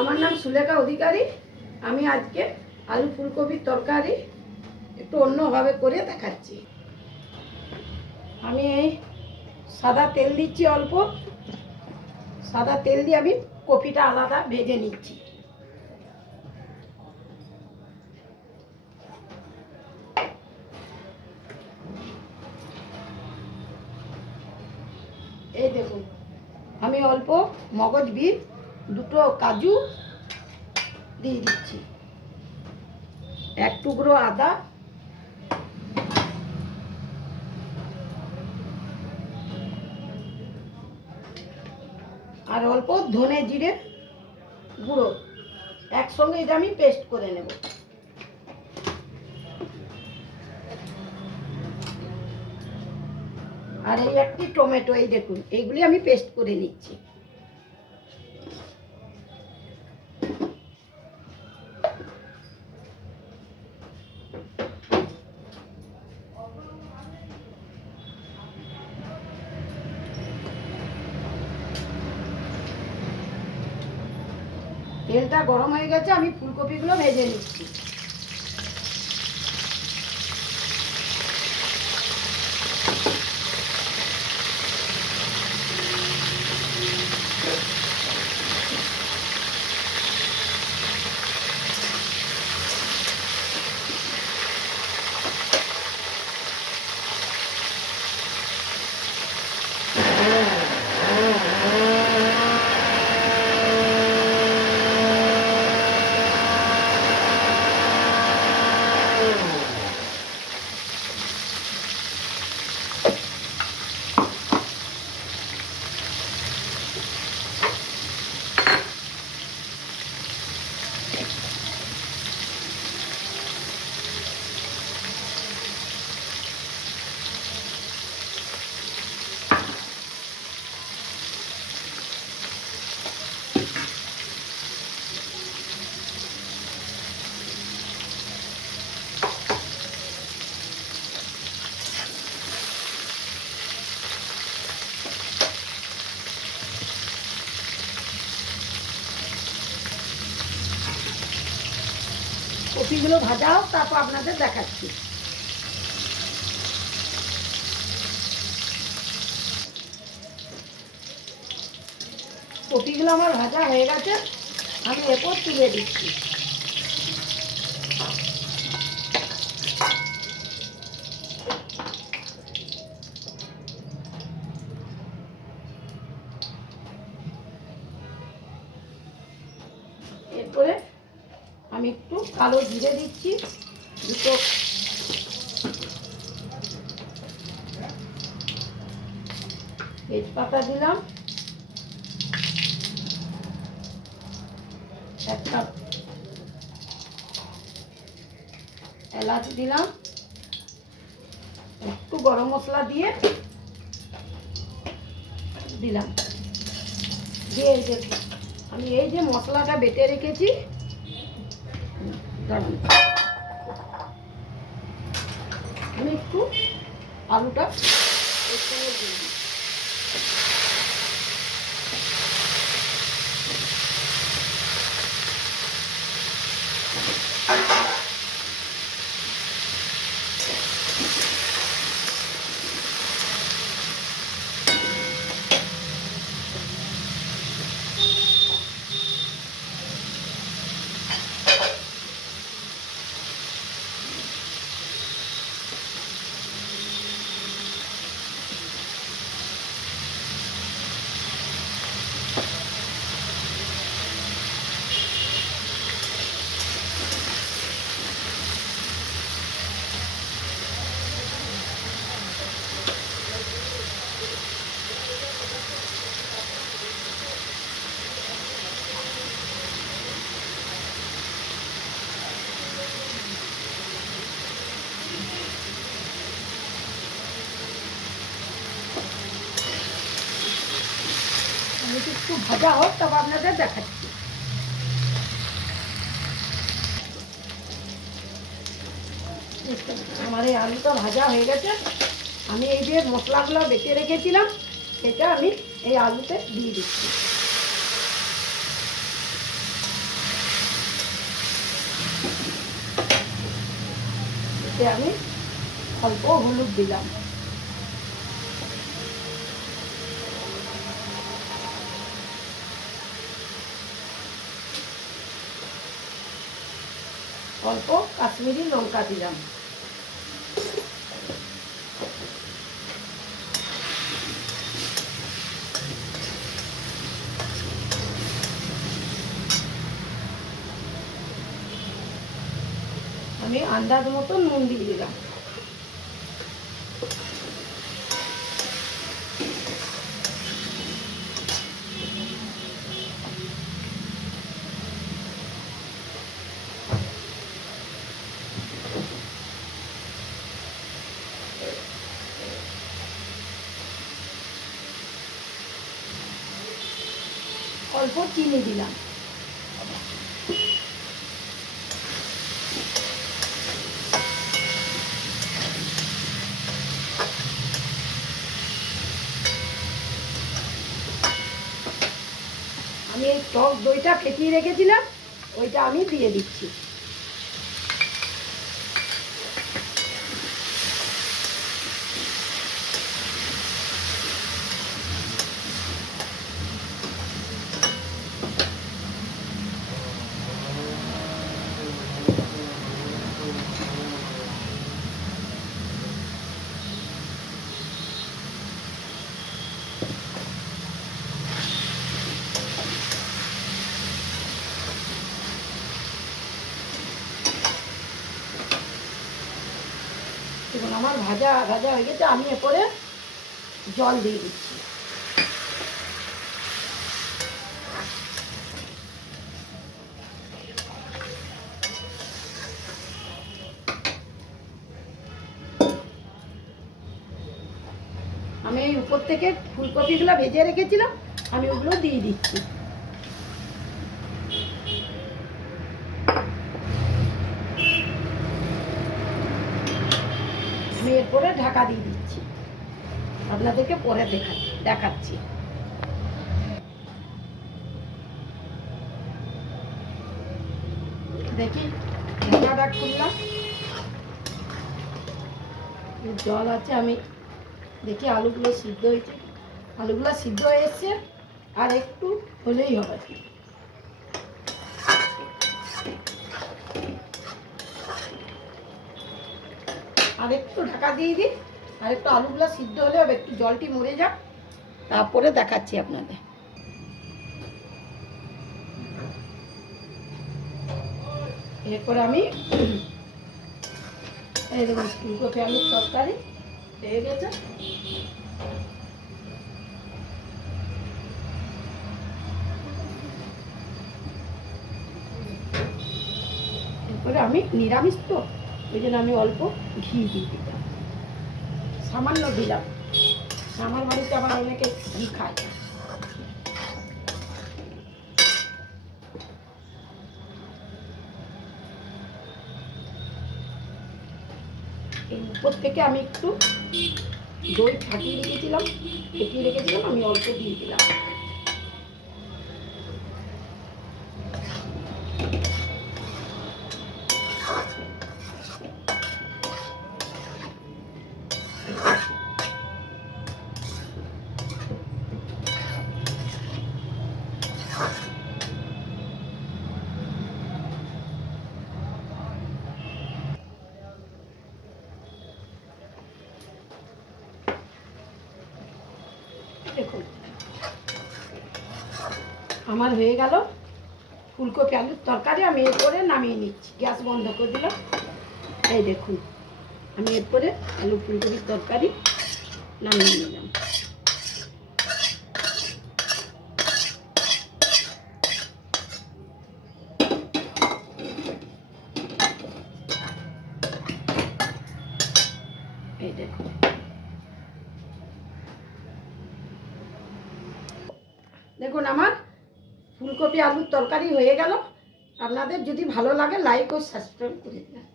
আমার নাম সুলেখা অধিকারী। আমি আজকে আলু ফুলকপির তরকারি একটু অন্যভাবে করে দেখাচ্ছি। আমি এই সাদা তেল দিচ্ছি, অল্প সাদা তেল দিয়ে আমি কপিটা আলাদা ভেজে নিচ্ছি। এই দেখুন, আমি অল্প মগজ বীজ, দুটো কাজু দিয়ে দিচ্ছি, এক টুকরো আদা, আর অল্প ধনে জিরে গুঁড়ো একসঙ্গে এটা আমি পেস্ট করে নেব। আর এই একটি টমেটো, এই দেখুন, এইগুলি আমি পেস্ট করে নিচ্ছি। তেলটা গরম হয়ে গেছে, আমি ফুলকপিগুলো ভেজে নিচ্ছি। কপিগুলো ভাজা হোক, তারপর আপনাদের দেখাচ্ছি। কপিগুলো আমার ভাজা হয়ে গেছে, আমি এরপর তুলে দিচ্ছি। এরপরে আমি একটু কালো জিরে দিচ্ছি, দুটো তেজপাতা দিলাম, একটা এলাচ দিলাম, একটু গরম মশলা দিয়ে দিলাম। দিয়ে আমি এই যে মশলাটা বেটে রেখেছি, আমি একটু আলুটা একটু ভাজা হোক, তবে আপনাদের দেখাচ্ছি। আমার এই আলুটা ভাজা হয়ে গেছে, আমি এই যে মশলাগুলো বেটে রেখেছিলাম সেটা আমি এই আলুতে দিয়ে দিচ্ছি। মধ্যে আমি অল্প হলুদ দিলাম, অল্প কাশ্মীরি লঙ্কা দিলাম, আমি আন্দাজ মতো নুন দিয়ে দিলাম। অল্প চিনি দিলাম, আমি এই টক দইটা ফেটিয়ে রেখেছিলাম ওইটা আমি দিয়ে দিচ্ছি। দেখুন আমার ভাজা ভাজা হয়ে গেছে, আমি এরপরে জল দিয়ে দিচ্ছি। আমি এই উপর থেকে ফুলকপিগুলো ভেজে রেখেছিলাম, আমি ওগুলো দিয়ে দিচ্ছি। আমি এরপরে ঢাকা দিয়ে দিচ্ছি, আপনাদেরকে পরে দেখাচ্ছি। দেখি ঢাকাটা খুললাম, জল আছে, আমি দেখি আলুগুলো সিদ্ধ হয়েছে। আলুগুলো সিদ্ধ হয়ে এসছে, আর একটু হলেই হবে। আর একটু ঢাকা দিয়ে দিই, আর একটু আলুগুলো সিদ্ধ হলে হবে, একটু জলটি মরে যাক, তারপরে দেখাচ্ছি আপনাদের। এরপরে আমি এই দেখুন ফুলকপি আলুর তরকারি হয়ে গেছে। এরপরে আমি নিরামিষ তো, ওই জন্য আমি অল্প ঘি দিয়ে দিলাম, সামান্য দিলাম। আমার বাড়িতে আবার অনেকে ঘি খায়। এই উপর থেকে আমি একটু দই ফাটিয়ে রেখেছিলাম, আমি অল্প দিয়ে দিলাম। দেখুন আমার হয়ে গেল ফুলকপি আলুর তরকারি। আমি এরপরে নামিয়ে নিচ্ছি, গ্যাস বন্ধ করে দিলাম। এই দেখুন আমি এরপরে আলু ফুলকপির তরকারি নামিয়ে নিলাম। এই দেখুন দেখুন আমার ফুলকপি আলুর তরকারি হয়ে গেল। আপনাদের যদি ভালো লাগে লাইক ও সাবস্ক্রাইব করে দিন।